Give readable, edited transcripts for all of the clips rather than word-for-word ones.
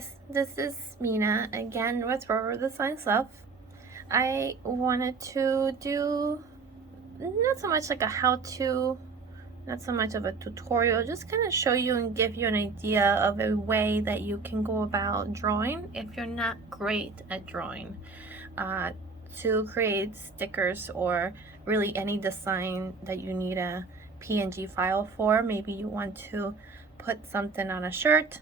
guys, this is Mina again with Rover Designs Love. I wanted to do not so much like a how-to, not so much of a tutorial, just kind of show you and give you an idea of a way that you can go about drawing if you're not great at drawing. To create stickers or really any design that you need a PNG file for. Maybe you want to put something on a shirt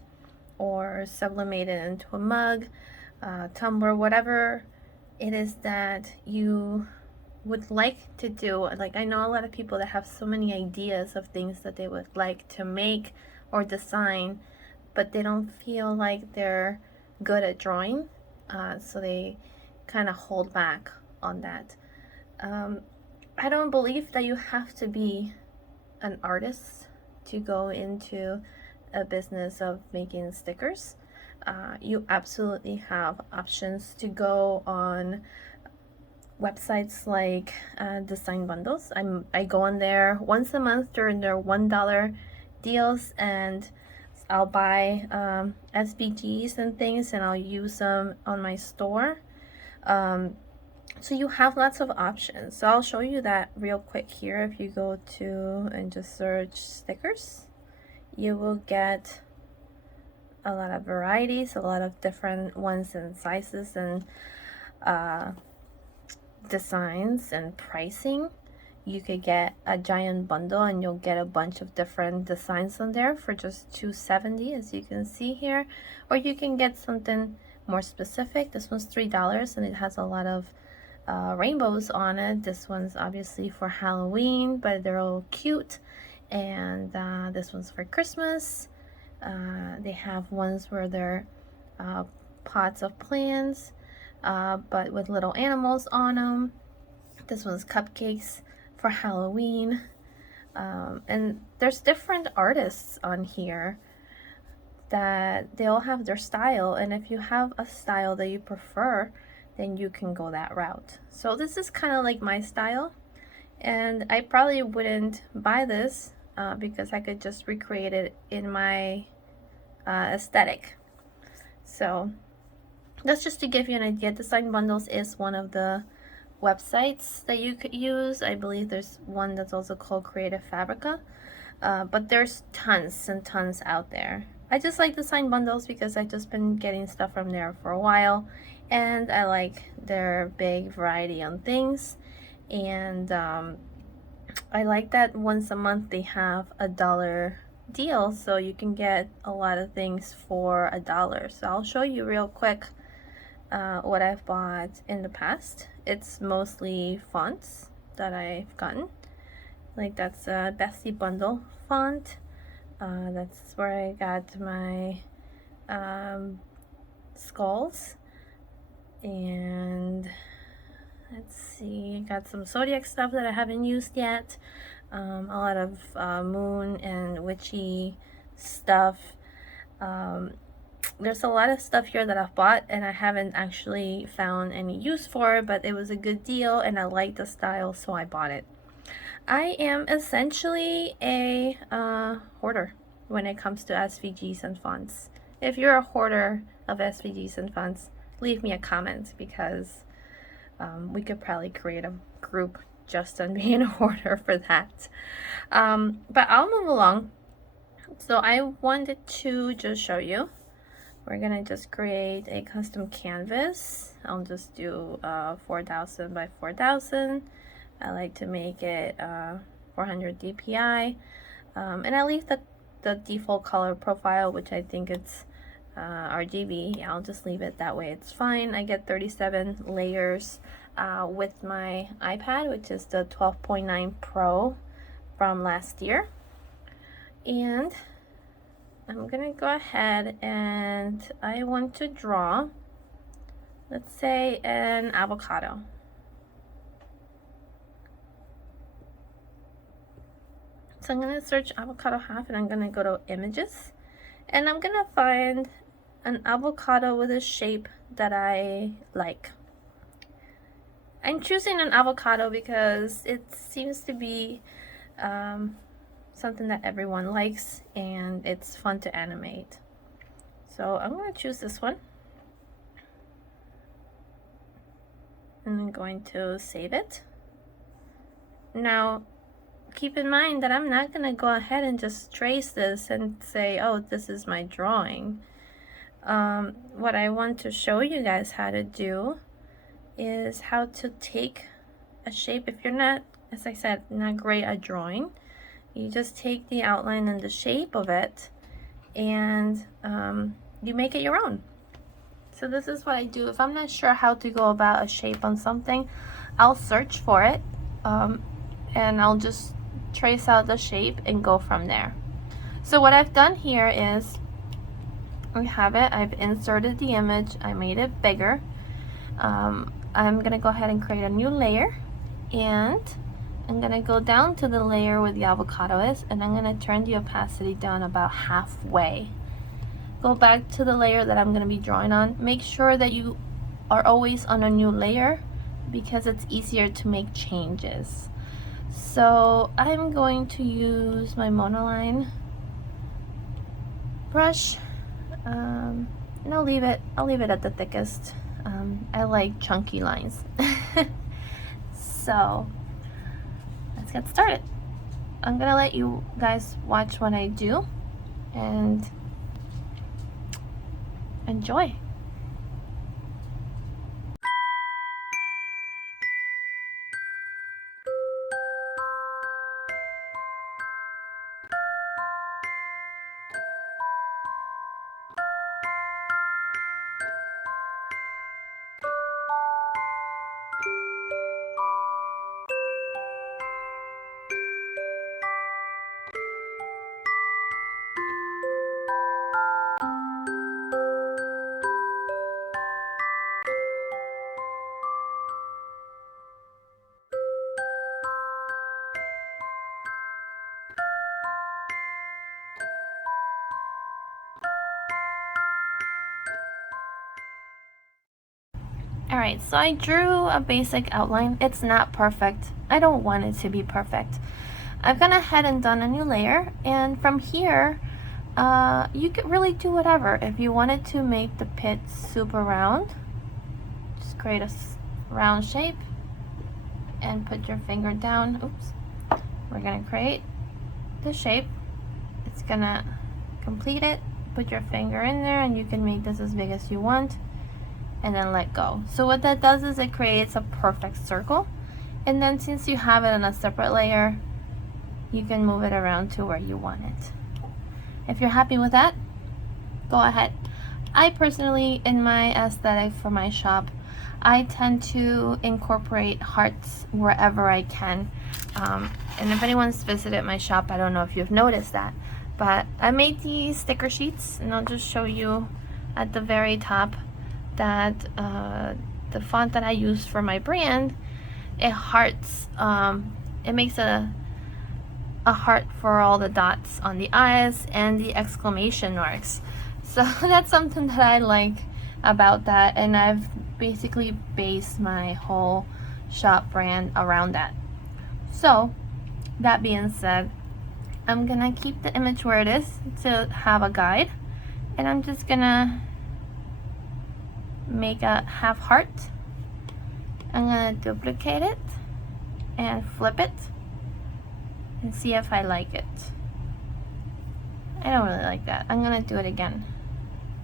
or sublimate it into a mug, tumbler, whatever it is that you would like to do. Like, I know a lot of people that have so many ideas of things that they would like to make or design, but they don't feel like they're good at drawing, so they kind of hold back on that. I don't believe that you have to be an artist to go into a business of making stickers. You absolutely have options to go on websites like Design Bundles. I go on there once a month during their $1 deals, and I'll buy SVGs and things, and I'll use them on my store. So you have lots of options. So I'll show you that real quick here. If you go to and just search stickers, you will get a lot of varieties, a lot of different ones and sizes and designs and pricing. You could get a giant bundle and you'll get a bunch of different designs on there for just $2.70, as you can see here. Or you can get something more specific. This one's $3 and it has a lot of rainbows on it. This one's obviously for Halloween, but they're all cute. And this one's for Christmas. They have ones where they're pots of plants, but with little animals on them. This one's cupcakes for Halloween. And there's different artists on here that they all have their style, and if you have a style that you prefer, then you can go that route. So this is kind of like my style, and I probably wouldn't buy this because I could just recreate it in my aesthetic. So that's just to give you an idea. Design Bundles is one of the websites that you could use. I believe there's one that's also called Creative Fabrica, but there's tons and tons out there. I just like Design Bundles because I've just been getting stuff from there for a while, and I like their big variety on things. And I like that once a month they have $1 deal, so you can get a lot of things for $1. So I'll show you real quick what I've bought in the past. It's mostly fonts that I've gotten. Like, that's a Bessie Bundle font. That's where I got my skulls. And let's see, I got some Zodiac stuff that I haven't used yet. A lot of moon and witchy stuff. There's a lot of stuff here that I've bought and I haven't actually found any use for, but it was a good deal and I liked the style, so I bought it. I am essentially a hoarder when it comes to SVGs and fonts. If you're a hoarder of SVGs and fonts, leave me a comment, because we could probably create a group just on being a hoarder for that. But I'll move along. So I wanted to just show you. We're gonna just create a custom canvas. I'll just do 4000 by 4000. I like to make it 400 DPI, and I leave the default color profile, which I think it's RGB. Yeah, I'll just leave it that way, it's fine. I get 37 layers with my iPad, which is the 12.9 Pro from last year. And I'm gonna go ahead and I want to draw, let's say, an avocado. So I'm gonna search avocado half and I'm gonna go to images, and I'm gonna find an avocado with a shape that I like. I'm choosing an avocado because it seems to be something that everyone likes and it's fun to animate. So I'm going to choose this one. And I'm going to save it. Now, keep in mind that I'm not going to go ahead and just trace this and say, oh, this is my drawing. What I want to show you guys how to do is how to take a shape. If you're not, as I said, not great at drawing, you just take the outline and the shape of it and you make it your own. So this is what I do. If I'm not sure how to go about a shape on something, I'll search for it and I'll just trace out the shape and go from there. So what I've done here is we have it. I've inserted the image. I made it bigger. I'm going to go ahead and create a new layer, and I'm going to go down to the layer where the avocado is, and I'm going to turn the opacity down about halfway. Go back to the layer that I'm going to be drawing on. Make sure that you are always on a new layer because it's easier to make changes. So I'm going to use my monoline brush, and I'll leave it at the thickest. I like chunky lines. So let's get started. I'm gonna let you guys watch what I do and enjoy. Alright, so I drew a basic outline. It's not perfect. I don't want it to be perfect. I've gone ahead and done a new layer, and from here you could really do whatever. If you wanted to make the pit super round, just create a round shape and put your finger down. Oops. We're gonna create the shape. It's gonna complete it. Put your finger in there and you can make this as big as you want, and then let go. So what that does is it creates a perfect circle, and then since you have it on a separate layer, you can move it around to where you want it. If you're happy with that, go ahead. I personally, in my aesthetic for my shop, I tend to incorporate hearts wherever I can. And if anyone's visited my shop, I don't know if you've noticed that, but I made these sticker sheets, and I'll just show you at the very top that the font that I use for my brand, it hearts, it makes a heart for all the dots on the eyes and the exclamation marks. So that's something that I like about that, and I've basically based my whole shop brand around that. So that being said, I'm gonna keep the image where it is to have a guide, and I'm just gonna make a half heart. I'm gonna duplicate it and flip it and see if I like it. I don't really like that. I'm gonna do it again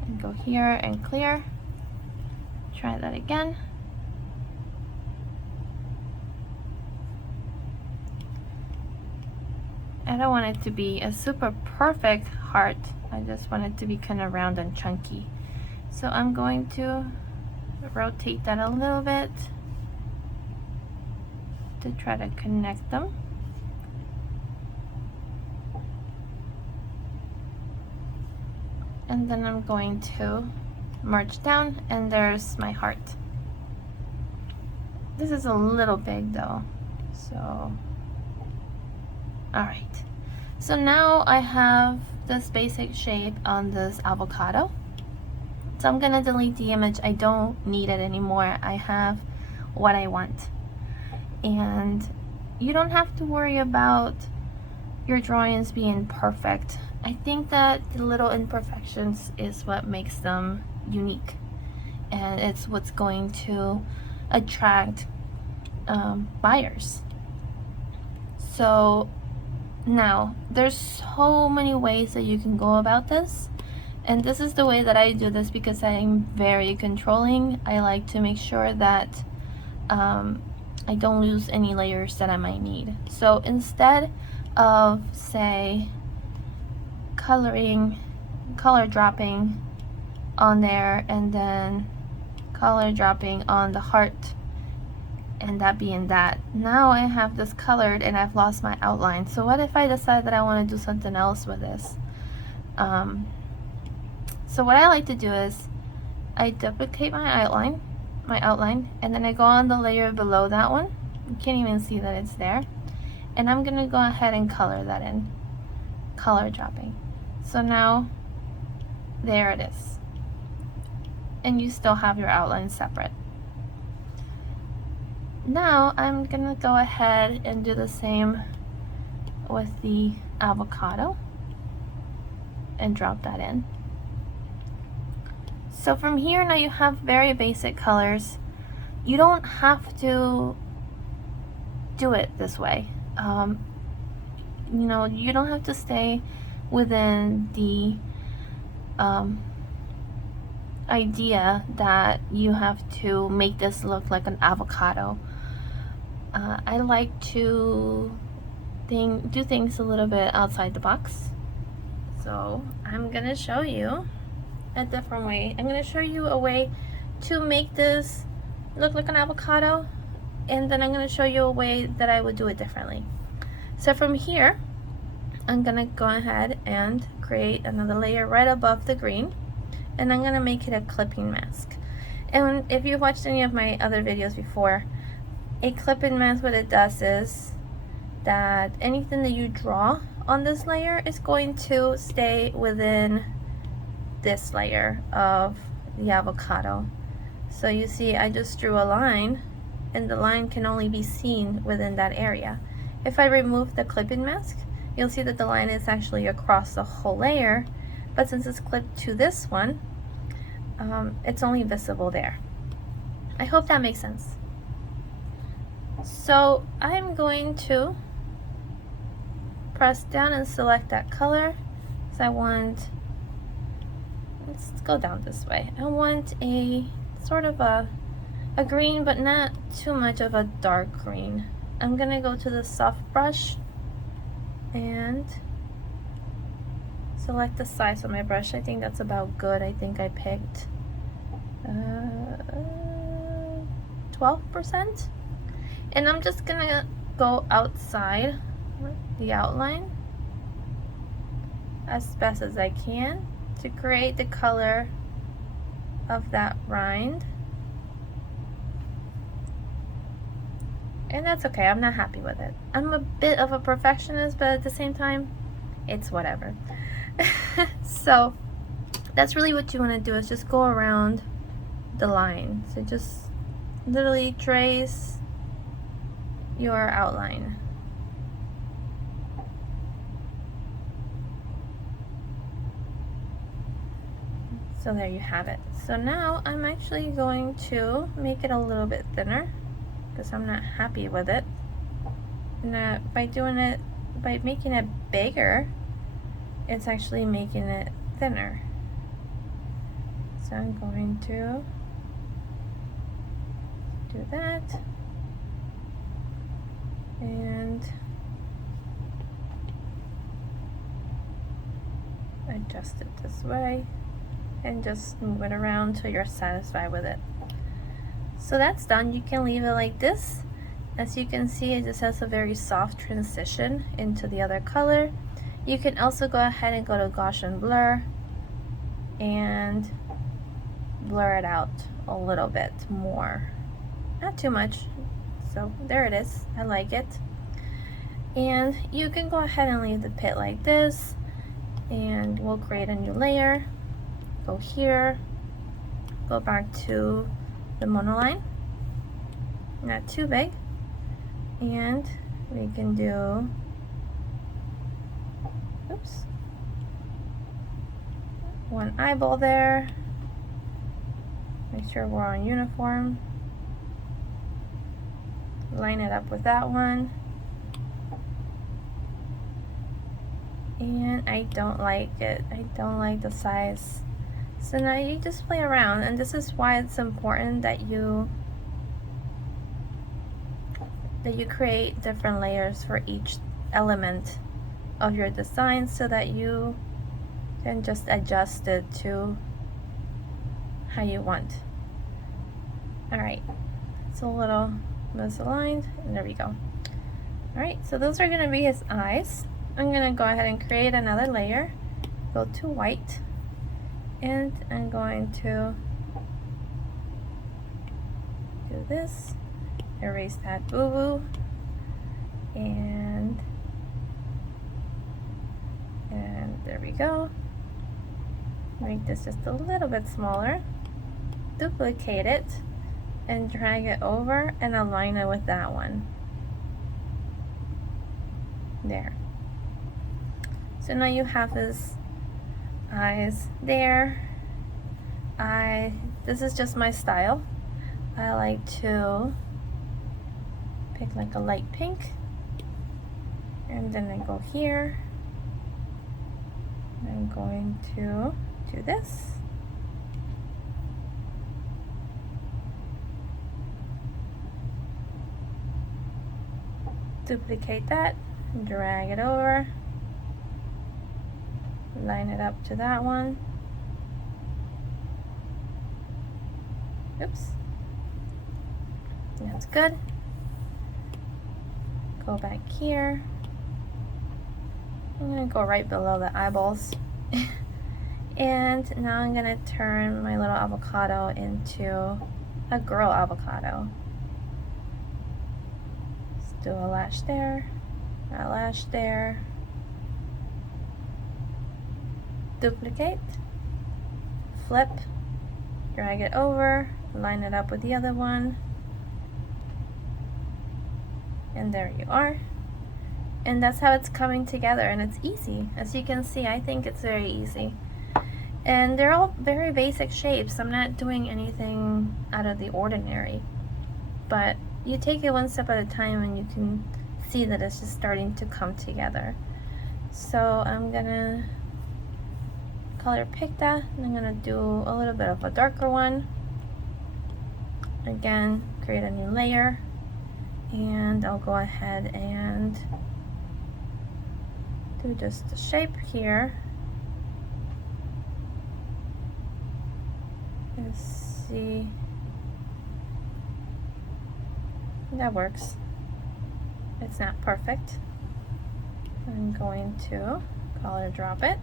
and go here and clear. Try that again. I don't want it to be a super perfect heart. I just want it to be kind of round and chunky. So I'm going to rotate that a little bit to try to connect them. And then I'm going to merge down, and there's my heart. This is a little big though, so alright. So now I have this basic shape on this avocado. So I'm gonna delete the image. I don't need it anymore. I have what I want. And you don't have to worry about your drawings being perfect. I think that the little imperfections is what makes them unique, and it's what's going to attract buyers. So now there's so many ways that you can go about this, and this is the way that I do this because I'm very controlling. I like to make sure that I don't lose any layers that I might need. So instead of, say, color dropping on there and then color dropping on the heart and that being that, now I have this colored and I've lost my outline. So what if I decide that I want to do something else with this? So what I like to do is I duplicate my outline, and then I go on the layer below that one. You can't even see that it's there. And I'm gonna go ahead and color that in, color dropping. So now, there it is. And you still have your outline separate. Now I'm gonna go ahead and do the same with the avocado and drop that in. So from here, now you have very basic colors. You don't have to do it this way. You know, you don't have to stay within the idea that you have to make this look like an avocado. I like to do things a little bit outside the box. So I'm gonna show you a different way. I'm gonna show you a way to make this look like an avocado, and then I'm gonna show you a way that I would do it differently. So from here, I'm gonna go ahead and create another layer right above the green, and I'm gonna make it a clipping mask. And if you've watched any of my other videos before, a clipping mask, what it does is that anything that you draw on this layer is going to stay within this layer of the avocado. So you see, I just drew a line, and the line can only be seen within that area. If I remove the clipping mask, you'll see that the line is actually across the whole layer, but since it's clipped to this one, it's only visible there. I hope that makes sense. So I'm going to press down and select that color. So I want, let's go down this way. I want a sort of a green, but not too much of a dark green. I'm gonna go to the soft brush and select the size of my brush. I think that's about good. I think I picked 12%. And I'm just gonna go outside the outline as best as I can to create the color of that rind. And that's okay, I'm not happy with it. I'm a bit of a perfectionist, but at the same time, it's whatever. So that's really what you want to do, is just go around the line. So just literally trace your outline. So there you have it. So now I'm actually going to make it a little bit thinner because I'm not happy with it. And by making it bigger, it's actually making it thinner. So I'm going to do that. And adjust it this way and just move it around till you're satisfied with it. So that's done. You can leave it like this. As you can see, it just has a very soft transition into the other color. You can also go ahead and go to Gaussian blur and blur it out a little bit more, not too much. So there it is. I like it. And you can go ahead and leave the pit like this, and we'll create a new layer. Go here, go back to the monoline, not too big, and we can do, oops, one eyeball there. Make sure we're on uniform. Line it up with that one. And I don't like it. I don't like the size. So now you just play around, and this is why it's important that you create different layers for each element of your design so that you can just adjust it to how you want. Alright, it's a little misaligned, and there we go. Alright, so those are going to be his eyes. I'm going to go ahead and create another layer. Go to white, and I'm going to do this. Erase that boo-boo, and there we go. Make this just a little bit smaller, duplicate it, and drag it over and align it with that one. There. So now you have his eyes there. This is just my style. I like to pick like a light pink, and then I go here. I'm going to do this. Duplicate that, drag it over, line it up to that one. Oops. That's good. Go back here. I'm going to go right below the eyeballs. And now I'm going to turn my little avocado into a girl avocado. Let's do a lash there, a lash there. Duplicate, flip, drag it over, line it up with the other one. And there you are. And that's how it's coming together, and it's easy. As you can see, I think it's very easy. And they're all very basic shapes. I'm not doing anything out of the ordinary. But you take it one step at a time and you can see that it's just starting to come together. So I'm gonna color pick that, and I'm gonna do a little bit of a darker one. Again, create a new layer. And I'll go ahead and do just the shape here. Let's see. That works. It's not perfect. I'm going to color drop it.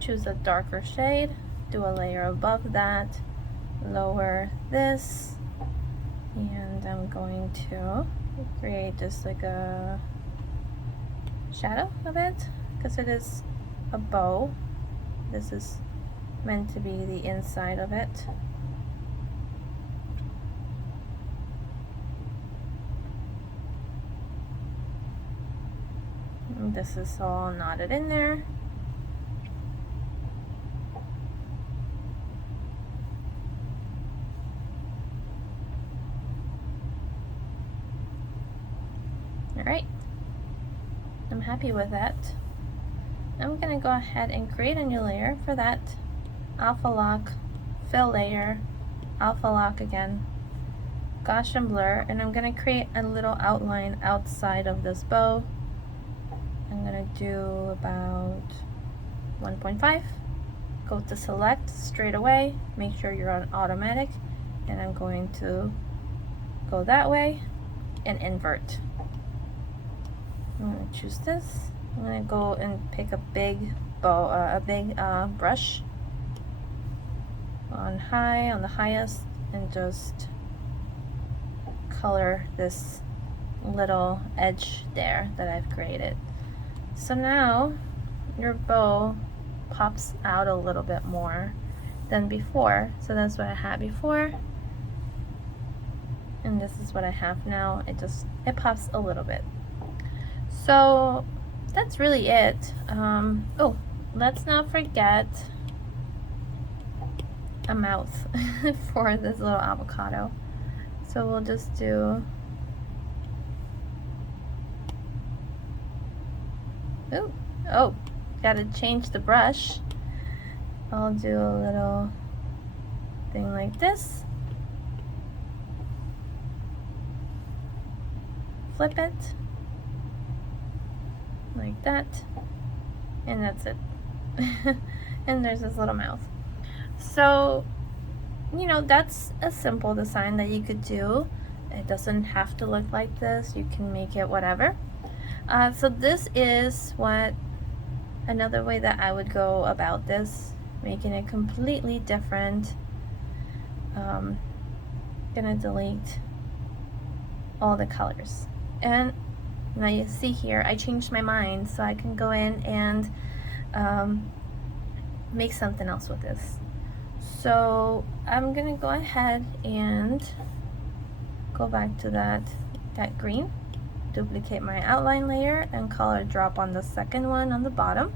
Choose a darker shade. Do a layer above that. Lower this. And I'm going to create just like a shadow of it, because it is a bow. This is meant to be the inside of it. And this is all knotted in there. Alright, I'm happy with that. I'm going to go ahead and create a new layer. For that, alpha lock, fill layer, alpha lock again, Gaussian blur, and I'm going to create a little outline outside of this bow. I'm going to do about 1.5. Go to select straight away, make sure you're on automatic, and I'm going to go that way and invert. I'm going to choose this. I'm going to go and pick a big bow, brush on the highest, and just color this little edge there that I've created. So now your bow pops out a little bit more than before. So that's what I had before, and this is what I have now. It pops a little bit. So that's really it. Oh, let's not forget a mouth for this little avocado. So we'll just do, ooh, oh, gotta change the brush. I'll do a little thing like this. Flip it like that, and that's it. And there's this little mouth. So, you know, that's a simple design that you could do. It doesn't have to look like this. You can make it whatever. So this is what another way that I would go about this, making it completely different. Gonna delete all the colors. And now you see here, I changed my mind, so I can go in and make something else with this. So I'm gonna go ahead and go back to that green, duplicate my outline layer and color drop on the second one on the bottom,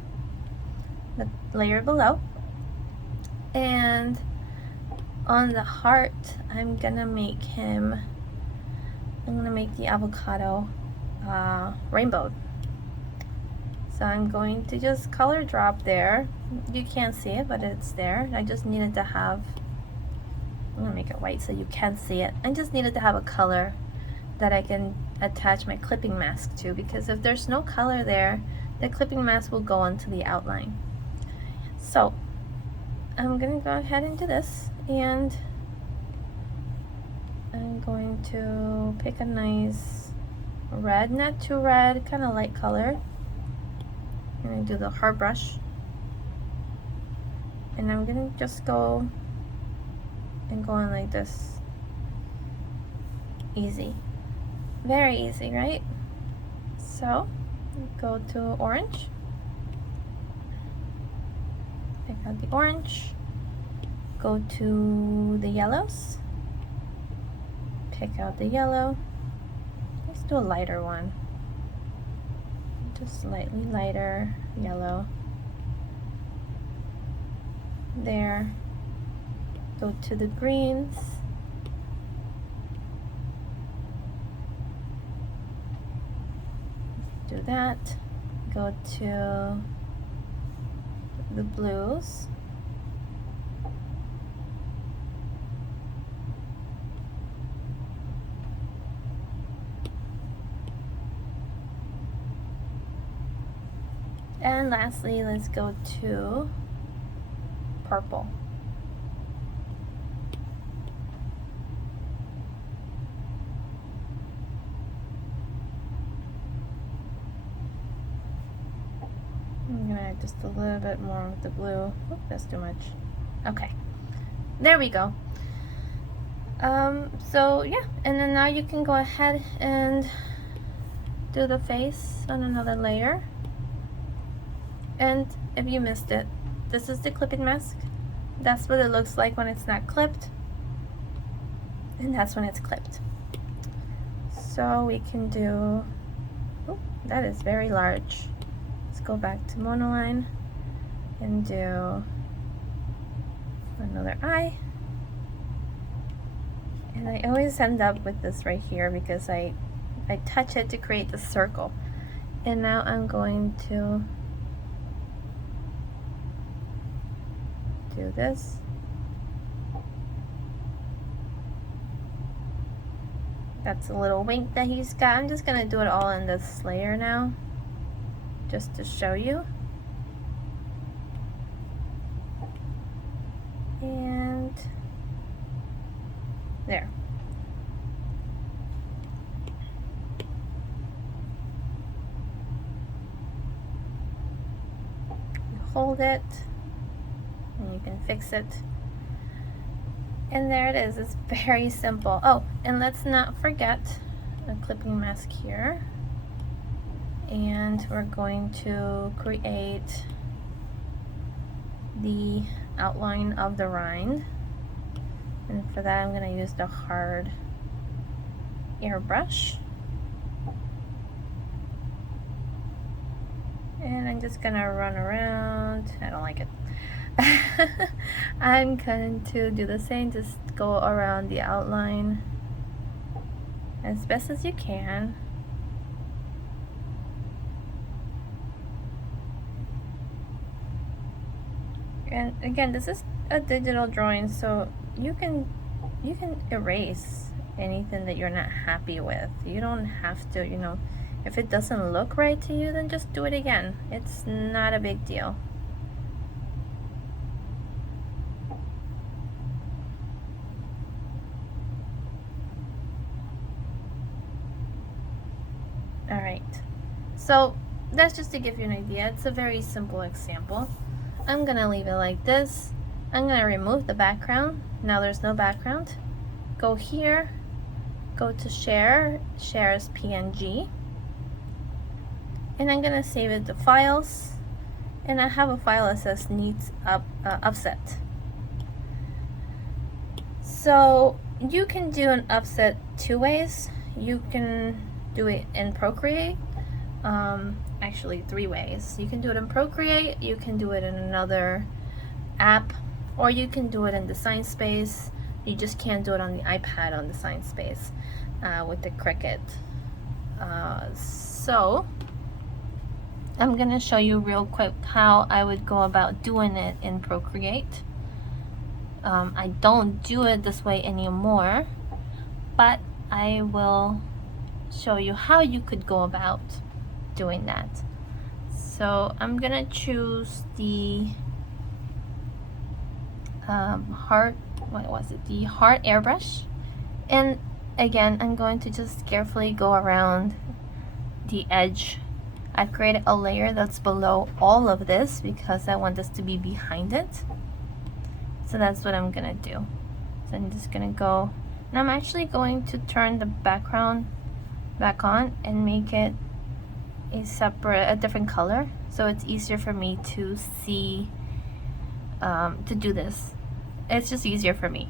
the layer below. And on the heart, I'm gonna make the avocado rainbow. So I'm going to just color drop there. You can't see it, but it's there. I just needed to have, I'm gonna make it white so you can see it. I just needed to have a color that I can attach my clipping mask to, because if there's no color there, the clipping mask will go onto the outline. So I'm gonna go ahead and do this, and I'm going to pick a nice red, not too red, kind of light color. I'm gonna do the hard brush, and I'm gonna just go and go in like this. Easy, very easy, right? So go to orange, pick out the orange, go to the yellows, pick out the yellow. Let's do a lighter one, just slightly lighter yellow. There, go to the greens, do that, go to the blues, and lastly, let's go to purple. I'm gonna add just a little bit more with the blue. Oop, that's too much. Okay, there we go. So yeah, and then now you can go ahead and do the face on another layer. And if you missed it, this is the clipping mask. That's what it looks like when it's not clipped, and that's when it's clipped. So we can do, oh, that is very large. Let's go back to monoline and do another eye. And I always end up with this right here because I touch it to create the circle. And now I'm going to do this. That's a little wink that he's got. I'm just gonna do it all in this layer now, just to show you. And there. You hold it, and you can fix it. And there it is. It's very simple. Oh, and let's not forget a clipping mask here. And we're going to create the outline of the rind. And for that, I'm going to use the hard airbrush. And I'm just going to run around. I don't like it. I'm going to do the same, just go around the outline as best as you can. And again, this is a digital drawing, so you can erase anything that you're not happy with. You don't have to, you know, if it doesn't look right to you, then just do it again. It's not a big deal. All right, so that's just to give you an idea. It's a very simple example. I'm gonna leave it like this. I'm gonna remove the background. Now there's no background. Go here, go to share as PNG, and I'm gonna save it to files, and I have a file that says needs offset. So you can do an offset two ways. You can do it in Procreate, actually three ways. You can do it in Procreate, you can do it in another app, or you can do it in Design Space. You just can't do it on the iPad on Design Space with the Cricut. So I'm gonna show you real quick how I would go about doing it in Procreate. I don't do it this way anymore, but I will show you how you could go about doing that. So I'm gonna choose the heart, what was it? The heart airbrush. And again, I'm going to just carefully go around the edge. I've created a layer that's below all of this because I want this to be behind it. So that's what I'm gonna do. So I'm just gonna go, and I'm actually going to turn the background back on and make it a different color, so it's easier for me to see, to do this. It's just easier for me.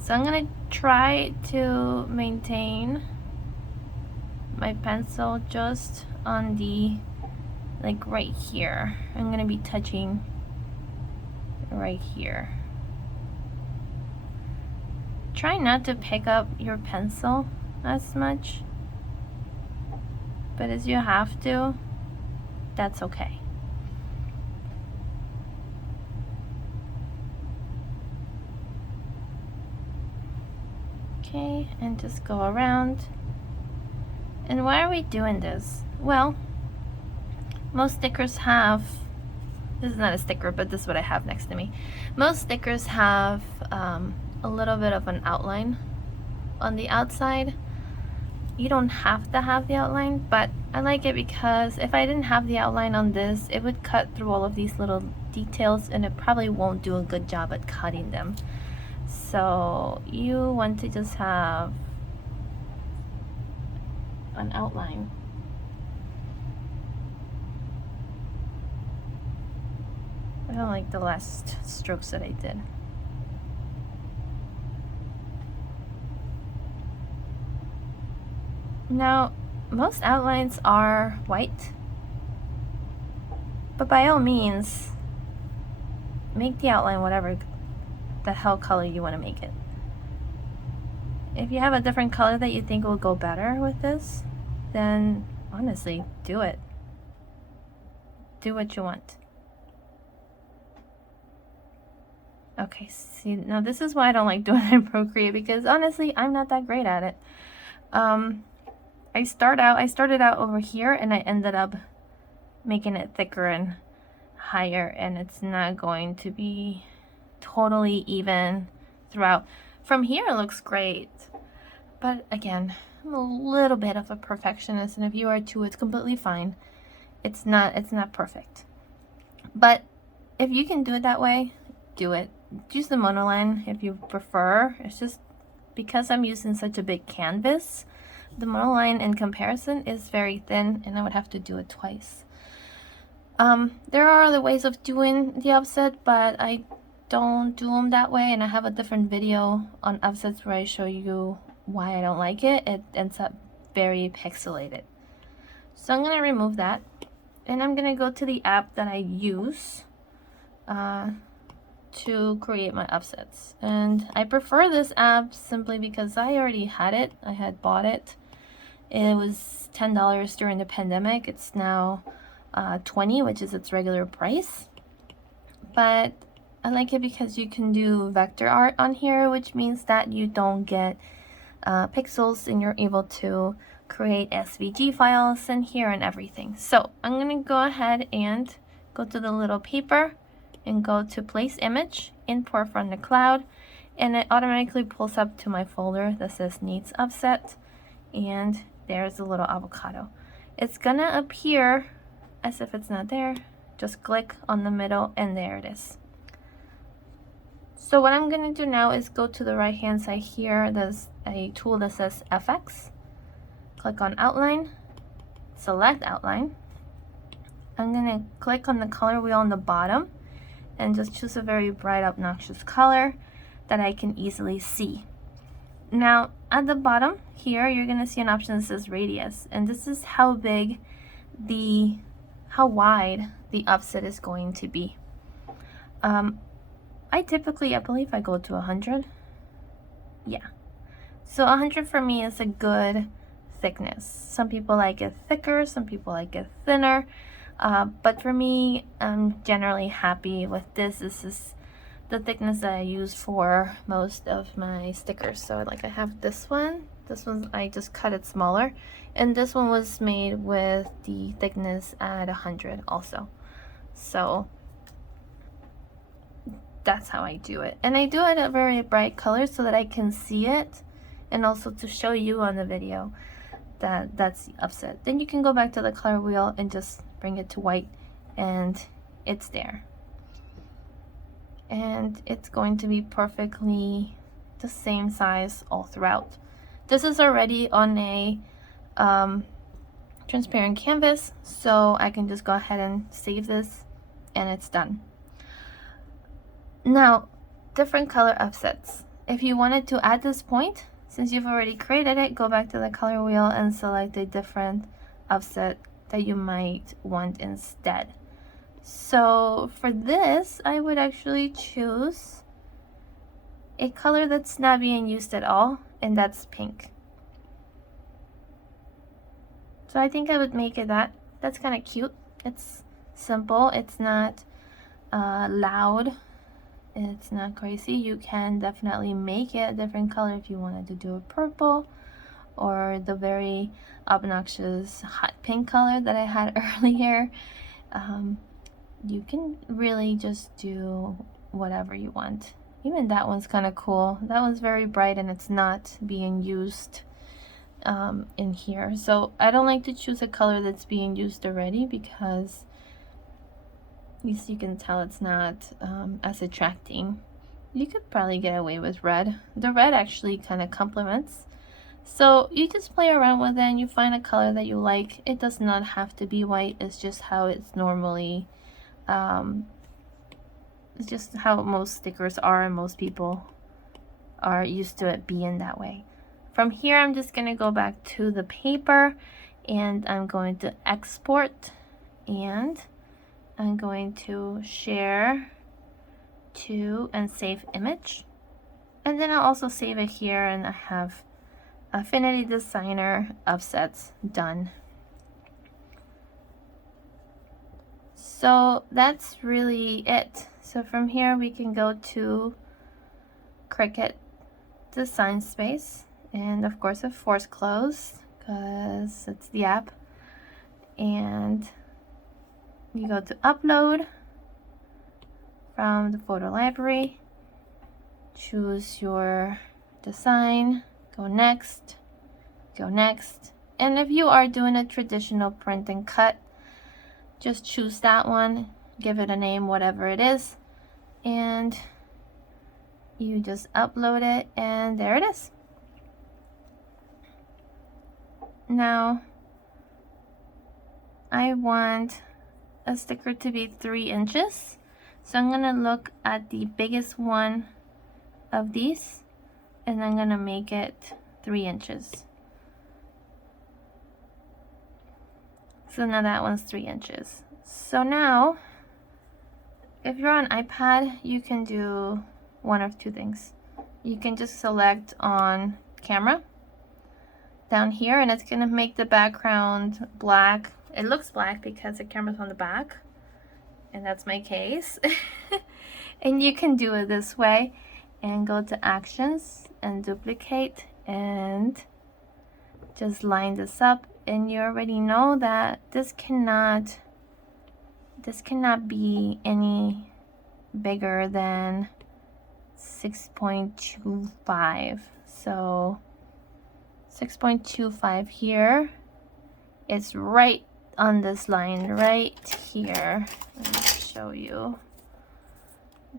So I'm gonna try to maintain my pencil just on the, like right here. I'm gonna be touching right here. Try not to pick up your pencil as much, but as you have to, that's okay. Okay, and just go around. And why are we doing this? Well, most stickers have, this is not a sticker, but this is what I have next to me. Most stickers have a little bit of an outline on the outside. You don't have to have the outline, but I like it because if I didn't have the outline on this, it would cut through all of these little details and it probably won't do a good job at cutting them. So you want to just have an outline. I don't like the last strokes that I did. Now, most outlines are white, but by all means, make the outline whatever the hell color you want to make it. If you have a different color that you think will go better with this, then honestly, do it. Do what you want. Okay, see, now this is why I don't like doing it in Procreate, because honestly, I'm not that great at it. I started out over here and I ended up making it thicker and higher, and it's not going to be totally even throughout. From here it looks great, but again, I'm a little bit of a perfectionist, and if you are too, it's completely fine. It's not perfect, but if you can do it that way, do it. Use the monoline if you prefer. It's just because I'm using such a big canvas, the monoline in comparison is very thin, and I would have to do it twice. There are other ways of doing the offset, but I don't do them that way, and I have a different video on offsets where I show you why I don't like it. It ends up very pixelated. So I'm gonna remove that, and I'm gonna go to the app that I use. to create my offsets. And I prefer this app simply because I already had it. I had bought it. It was $10 during the pandemic. It's now $20, which is its regular price. But I like it because you can do vector art on here, which means that you don't get pixels, and you're able to create SVG files in here and everything. So I'm gonna go ahead and go to the little paper and go to place image, import from the cloud, and it automatically pulls up to my folder that says needs offset, and there's the little avocado. It's gonna appear as if it's not there. Just click on the middle and there it is. So what I'm gonna do now is go to the right hand side here. There's a tool that says FX. Click on outline, select outline. I'm gonna click on the color wheel on the bottom and just choose a very bright, obnoxious color that I can easily see. Now at the bottom here, you're gonna see an option that says radius, and this is how big how wide the offset is going to be. I believe I go to 100. Yeah. So 100 for me is a good thickness. Some people like it thicker, some people like it thinner. But for me, I'm generally happy with this. This is the thickness that I use for most of my stickers. So like I have this one. This one I just cut it smaller. And this one was made with the thickness at 100 also. So that's how I do it. And I do it a very bright color so that I can see it, and also to show you on the video that that's the offset. Then you can go back to the color wheel and just bring it to white, and it's there. And it's going to be perfectly the same size all throughout. This is already on a transparent canvas, so I can just go ahead and save this, and it's done. Now, different color offsets. If you wanted to add this point, since you've already created it, go back to the color wheel and select a different offset that you might want instead. So for this, I would actually choose a color that's not being used at all, and that's pink. So I think I would make it that's kind of cute. It's simple, it's not loud, it's not crazy. You can definitely make it a different color if you wanted to do a purple, or the very obnoxious hot pink color that I had earlier. You can really just do whatever you want. Even that one's kind of cool. That one's very bright and it's not being used in here. So I don't like to choose a color that's being used already, because you can tell it's not as attracting. You could probably get away with red. The red actually kind of complements. So you just play around with it and you find a color that you like. It does not have to be white. It's just how it's normally, it's just how most stickers are, and most people are used to it being that way. From here, I'm just gonna go back to the paper, and I'm going to export, and I'm going to share to and save image. And then I'll also save it here, and I have Affinity Designer offsets done. So that's really it. So from here we can go to Cricut Design Space, and of course I force close because it's the app, and you go to upload from the photo library, choose your design, go next, and if you are doing a traditional print and cut, just choose that one, give it a name, whatever it is, and you just upload it, and there it is. Now I want a sticker to be 3 inches, so I'm gonna look at the biggest one of these, and I'm gonna make it 3 inches. So now that one's 3 inches. So now If you're on iPad, you can do one of two things. You can just select on camera down here, and it's gonna make the background black. It looks black because the camera's on the back, and that's my case. And you can do it this way and go to actions and duplicate and just line this up, and you already know that this cannot be any bigger than 6.25. So 6.25 here. It's right on this line right here. Let me show you.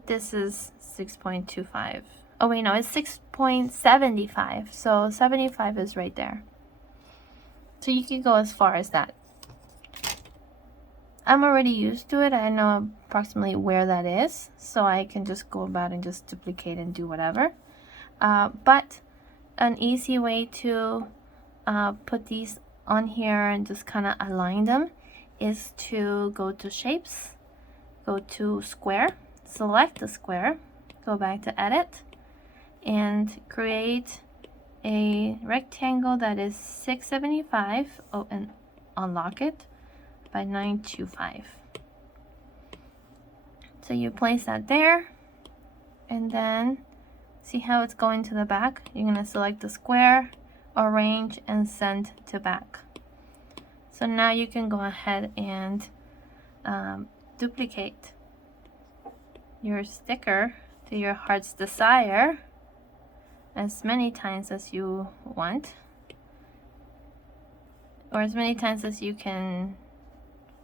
This is 6.25. Oh wait, no, it's 6.75. So 75 is right there. So you can go as far as that. I'm already used to it. I know approximately where that is, so I can just go about and just duplicate and do whatever. But an easy way to put these on here and just kind of align them is to go to shapes, go to square, select the square, go back to edit, and create a rectangle that is 675. Oh, and unlock it by 925. So you place that there, and then see how it's going to the back? You're gonna select the square, arrange, and send to back. So now you can go ahead and duplicate your sticker to your heart's desire as many times as you want, or as many times as you can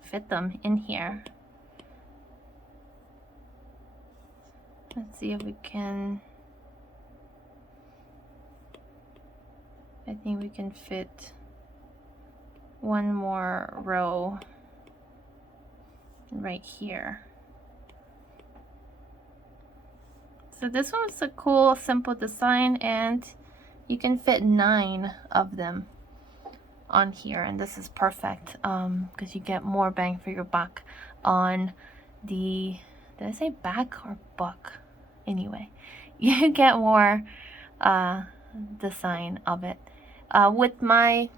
fit them in here. Let's see if we can. I think we can fit one more row right here. So this one's a cool, simple design, and you can fit 9 of them on here, and this is perfect because you get more bang for your buck on the, did I say back or buck? Anyway, you get more design of it. With my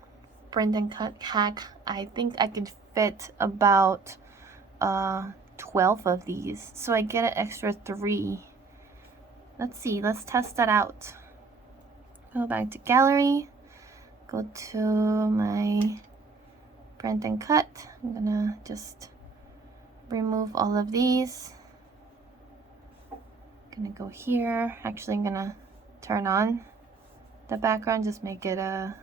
print and cut hack, I think I could fit about 12 of these, so I get an extra 3. Let's see, let's test that out. Go back to gallery, go to my print and cut. I'm gonna just remove all of these. Gonna go here. Actually, I'm gonna turn on the background, just make it a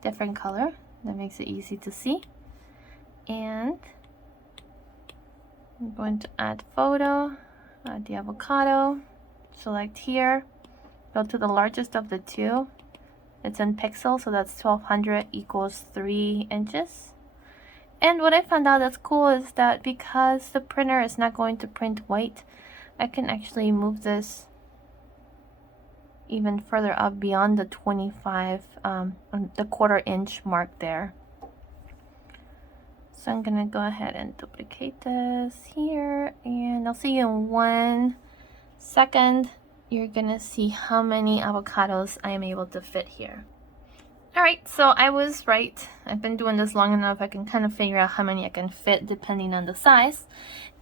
different color. That makes it easy to see. And I'm going to add photo, add the avocado, select here, go to the largest of the two. It's in pixels, so that's 1200 equals 3 inches. And what I found out that's cool is that because the printer is not going to print white, I can actually move this even further up beyond the 25, the 1/4 inch mark there. So I'm gonna go ahead and duplicate this here, and I'll see you in 1 second. You're gonna see how many avocados I am able to fit here. Alright, so I was right. I've been doing this long enough, I can kind of figure out how many I can fit depending on the size.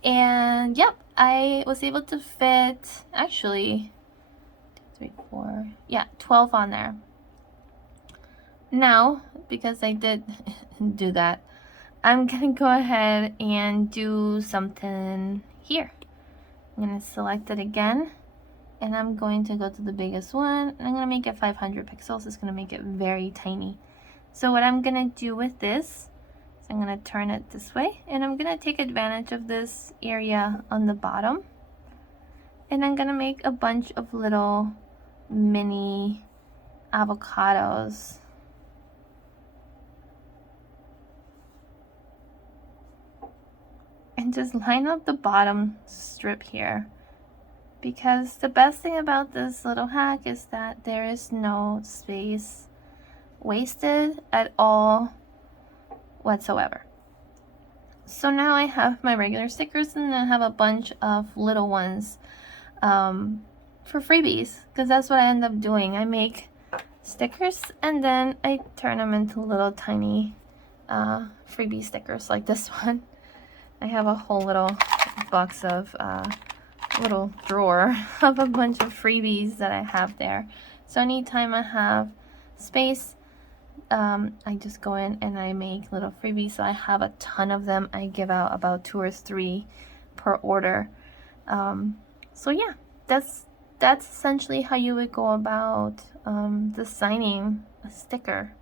And yep, I was able to fit, actually, 3, 4, yeah, 12 on there. Now, because I did do that, I'm gonna go ahead and do something here. I'm gonna select it again, and I'm going to go to the biggest one, and I'm gonna make it 500 pixels. It's gonna make it very tiny. So what I'm gonna do with this is I'm gonna turn it this way, and I'm gonna take advantage of this area on the bottom, and I'm gonna make a bunch of little mini avocados. And just line up the bottom strip here, because the best thing about this little hack is that there is no space wasted at all whatsoever. So now I have my regular stickers, and then I have a bunch of little ones for freebies, because that's what I end up doing. I make stickers and then I turn them into little tiny freebie stickers like this one. I have a whole little box of little drawer of a bunch of freebies that I have there. So anytime I have space, I just go in and I make little freebies. So I have a ton of them. I give out about 2 or 3 per order. So yeah, that's essentially how you would go about designing a sticker.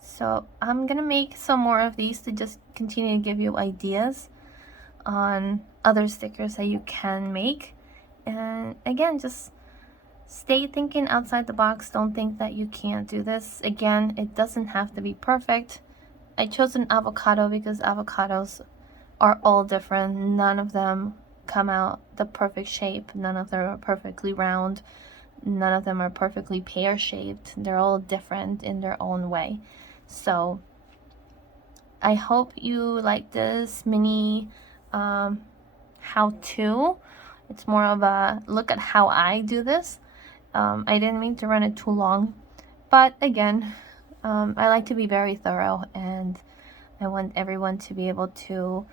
So I'm gonna make some more of these to just continue to give you ideas on other stickers that you can make. And again, just stay thinking outside the box. Don't think that you can't do this. Again, it doesn't have to be perfect. I chose an avocado because avocados are all different. None of them come out the perfect shape. None of them are perfectly round. None of them are perfectly pear-shaped. They're all different in their own way. So I hope you like this mini how-to. It's more of a look at how I do this. I didn't mean to run it too long, but again, I like to be very thorough, and I want everyone to be able to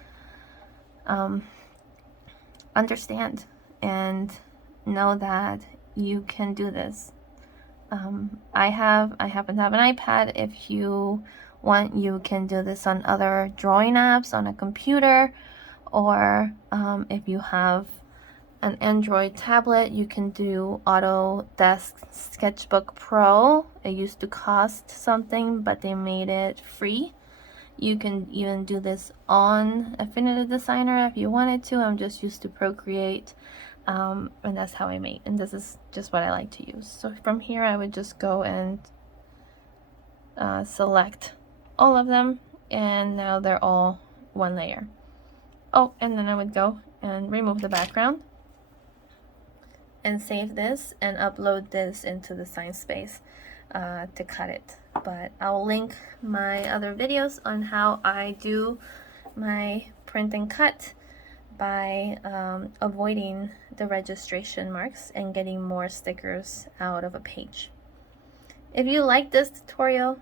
understand and know that you can do this. I happen to have an iPad. If you want, you can do this on other drawing apps on a computer, or if you have an Android tablet, you can do Autodesk Sketchbook Pro. It used to cost something, but they made it free. You can even do this on Affinity Designer if you wanted to. I'm just used to Procreate, and that's how I make. And this is just what I like to use. So from here, I would just go and select all of them, and now they're all one layer. Oh, and then I would go and remove the background and save this and upload this into the Sciencebase to cut it. But I'll link my other videos on how I do my print and cut by avoiding the registration marks and getting more stickers out of a page. If you like this tutorial,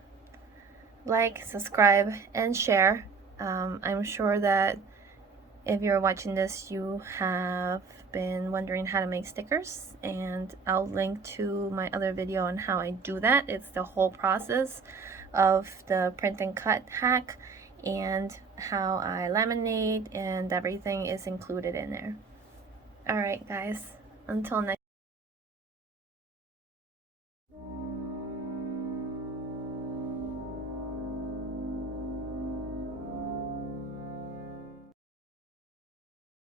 like, subscribe, and share. I'm sure that if you're watching this, you have been wondering how to make stickers, and I'll link to my other video on how I do that. It's the whole process of the print and cut hack and how I laminate, and everything is included in there. Alright guys, until next